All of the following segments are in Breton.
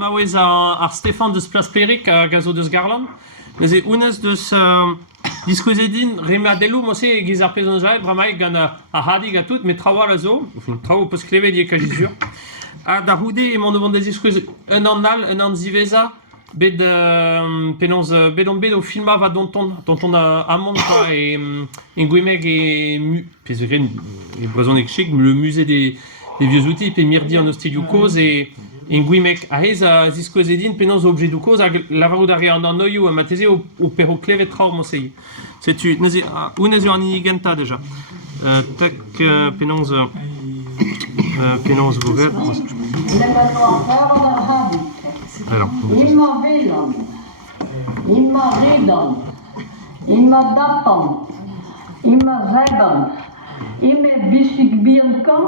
Mawez ar Stéphane deus Plas Perik a gazo deus Garland. Neuze unez deus diskozedin remadelou mose e giz ar pezon jaet bramaik gant a hadig a tout, met trawal a zo, trawo peus klevet diek a jizur. A da roude e man devant des diskozet un an nal, un an ziveza, bet penonz bet on bet o filma va donton amont et en gwemeg e pezeren e brezonek chik le musée des vieux outils pe mirdi an studio cause et en gwemeg a hez a ziskozedin penonz objet du cause hag lavarout ar an noioù a mateze o perro klevet traoù mosei. Setu neuze unez ur an inigenta deja. Tak penonz goget. Imma velan, imma redan, imma dapan, imma zeban, imme bisik biankan,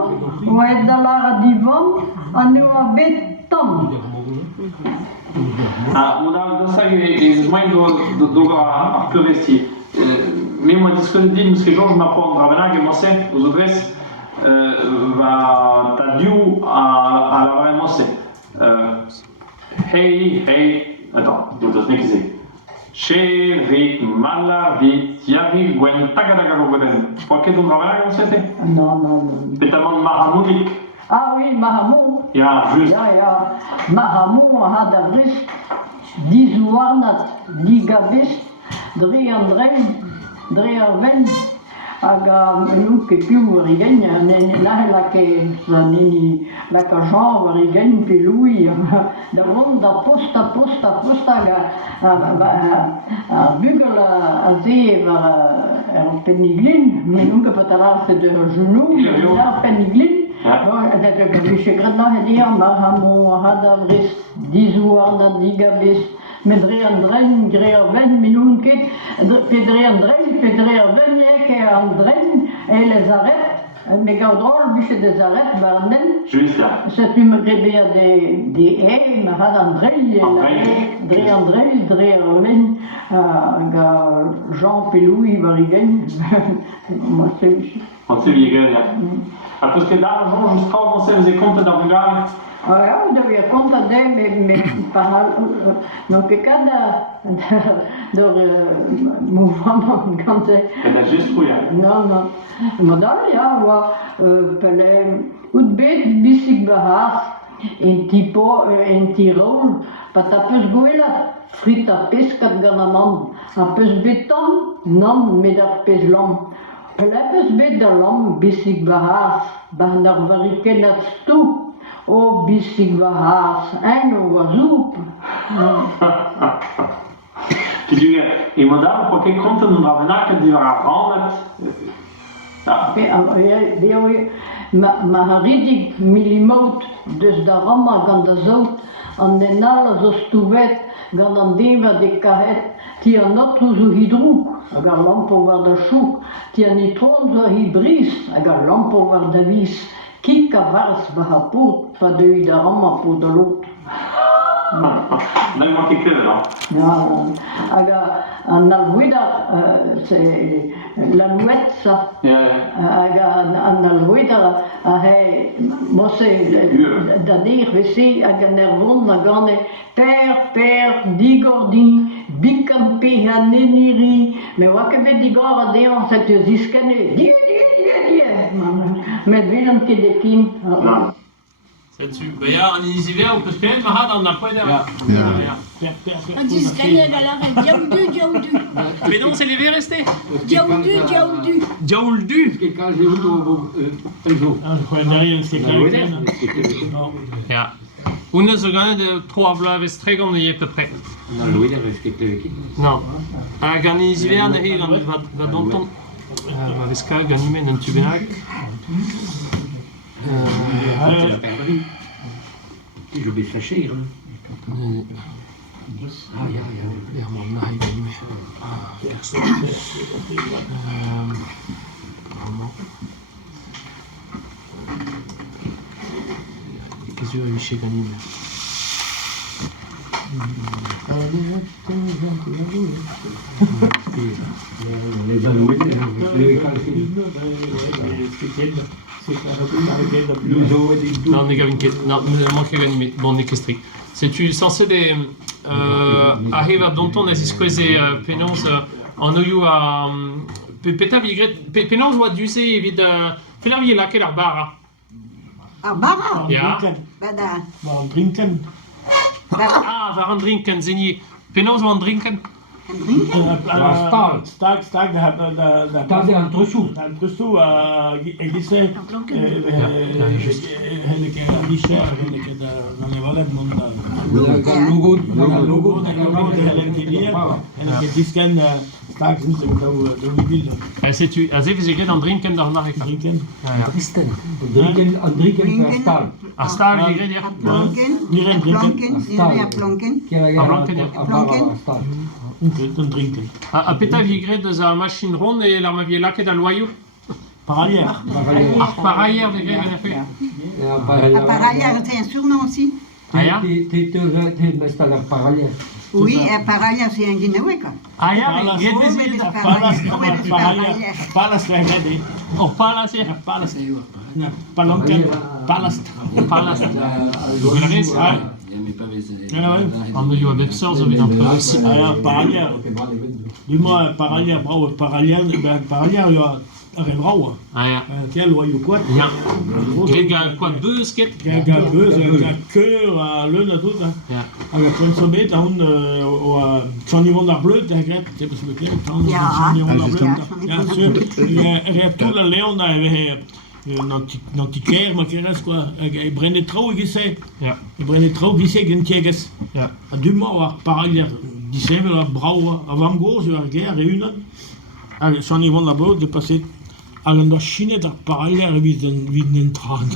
oe dalara divan, anu a bet tam. Una dosag e zmain do ar plevesti. Me moi diskozedin eus ket Georges m'apprend dravenag e mose, ouz o dres va ta diou a la vraie mose. Hey, attends, d'autres n'existent. Chéri, malavit, yari, gwen, tagadaga gogoden. Tu crois qu'il y a d'autres travailleurs comme c'était? Non. Pétalement de Mahamoudik. Ah oui, Mahamou. Ja, juste. Ja. Mahamou had a vrist, di zouarnat, di gabist, dre an ven, hag a louk e piou ar igen, nahe lak e zanini lak a jan ar igen pe loui, da vont da post hag a bugel a zeev ar peniglin, men unke pat a lafe de genou, ar peniglin, dat a gavishe gret nahe dia, Mahamou had a vrist, di zouarnat, di gabist, met dre an dren, gre ar ven, min ket, pe dre an ven, eke an dren, e les arret, me gav drôle, biche des arret, bar nen. Juste, ja. Setu me grebe a de e, me had an drel, dre an ven, hag a Jean Peloui var igen, ma seuch. On se vit, ja. Parce que là, Jean, juste quand on s'est compte dans le gars, Ja, da vi konta de med paral no que cada do mouvement quand elle a juste trouvé. non modal ja wa pele utbet bisik bahas en tipo en Tirol patapus goela frita pescat ganamam a pus beton non medar peslam pele bet da lam bisik bahas bahnar varikenat stu o bisik bahas, o azup. Que diga, e modal porque conta no dravenac de a randet. Ma haridig millimot deus da rama gant da zout an enal zo stouvet gant an deva de kahet ti an otru zo hidrouk hag ar lampo war da chouk ti an itron zo hibris hag ar lampo war da vis kik a vars baha pout pa deud da rama po da lot. Non, il manquait que, là. Hag an alvouedar, c'est la nouette, ça. Hag an alvouedar a he, mose, da dir vese hag an ervon na gane per, digordin, bikan pe ha neniri, me oa ket bet digor a dean set eus iskane, die, met velan ket dekin. Ja, an iziver o peus klevet ma had an a poeder. An diskane galare, diaouldu. Mais non, c'est l'hiver resté. Diaouldu. Diaouldu. Ja. Une seconde de trois blaves streg on y est à peu près. Non. Hag an iziver da he gant va donton va veska gant imen an tubenak. Je vais fâcher. Qu'est-ce que tu as chez Ganim? Les alouettes, les calculs. Non, ne gavin ket. Non, manque Ganim. Bon, ne kestri. C'est-tu censé des arrive à Danton as isqueze penons en oyu a peta vigret penons wa duse vid feller vi la kel ar bara. Arbara? Ja. Bada. War drinken. Ah, var an drinken zeni. Penons wa an drinken. Stag, da hat Dat is een trussel. een trussel egise heneke Michel heneke dan je wel hebt logo heneke hier heneke disken stag zijn ze de beelden C'est-tu as evizegret an drinken dar narika. drinken. Dristen. Drinken per stal. A stal vigret dir. Plonken? Iedereen drinken. Plonken? Iedereen plonken? Dan drinken. A peta vigret deus a machine ronde e l'arma vie laket al loyou. Par arrière. Par ailleurs vigret en effet. Parallèle, c'est un surnom aussi. Ah ja? Het mestal er parallel. Oui, parallèle, c'est un guinéouéka. Ah ja, vigret Oh, des mais yeux. de parallèle. Palas regade. Oh, palas hier. Palas. Palonken. Palas. Palas. Vigret. An oyu a bepseur zo vid an peu aussi. Parallèle. Dis-moi, parallèle, bravo, parallèle, parallèle, il bravo. Ah ja. Quel loyau quoi? Ja. Gret ga quoi beus ket. Ga beus, ga keur, leun a tout. Ja. Aga prinsobet, a hon o chanivon ar bleut, a gret, te peus bet levet, chanivon ar bleut. Ja, sur. Re tout la leon a eve nantiker, ma keres, quoi. E brenne trao egise. Ja. E brenne trao gise gen tieges. Ja. A dumma war parallèle, disevel a brau, a vam goz, ar ger, e unan. A chanivon ar bleut, de passet. Hag an da chinet ar parallèle vid en tran.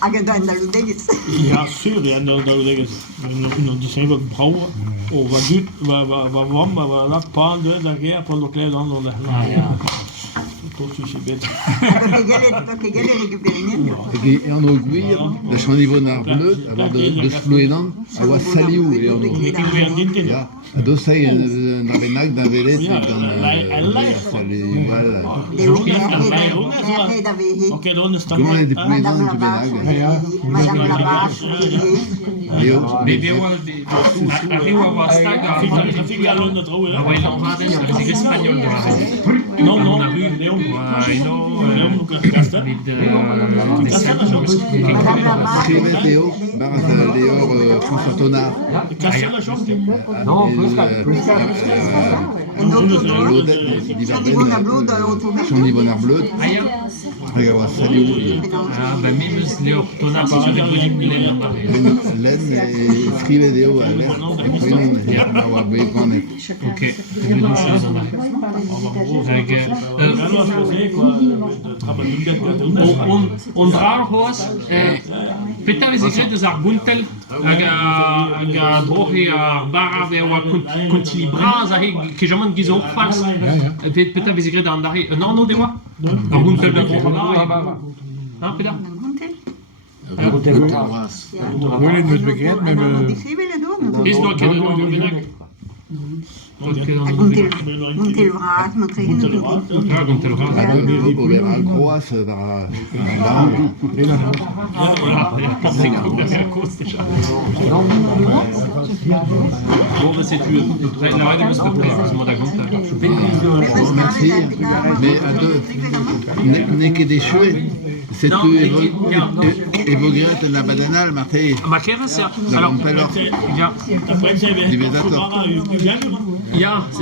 Hag an da ludegis. Ja, sur, ja, da ludeges. Un disevel brau, o va dut, va vam, va la pan, da ger, pan do klev an, da. Tot si bet. Toke gelle récupérinen. Et en Guir, da chanivon ar bleut, a de sploenan, a oa saliou e an. Ja, a dosai an abennak da velet e Ok, don est Comment est déploénan du bennak? Madame Lavache, Arriba wa stag a Trafik a leun a trao, a oa elan raden a zig espagnol da Non, Léon. Léon, Castel. Skrivet eo, baraz leor François Tonard. Castel a chante. Non, plus un autre Lodet, chanivon ar bleut autobet. chanivon ar bleut, Ah ja? hag a oa saliou Ah, ba memeus leo tonar se sur debozit len an dar. len e skrivet eo a ler, e poenon e a oa bet ganet. Ok, gredon se eus an dar. Hag... On drar hoaz, peta vez egret deus ar guntel hag a drohe ar bara ve oa kontili braz a he kejamant gizo fals. Peta vez egret an dar he un anno deoa? Ar guntel da drohe bara. Ha, peta? Ez doa ket an anno benak. Montel vrat, montel vrat. Ah, guntel braz. A ober al groaz war a Bon, bah c'est tu. La radio vous peut pas mon agunta. merci, mais a deux, ne ket e chouet, c'est Non, tu evogret an abadanal, Marthe. Ma kera c'est Na alors gant pelor. ja Après, c'est Divezator. un ja c'est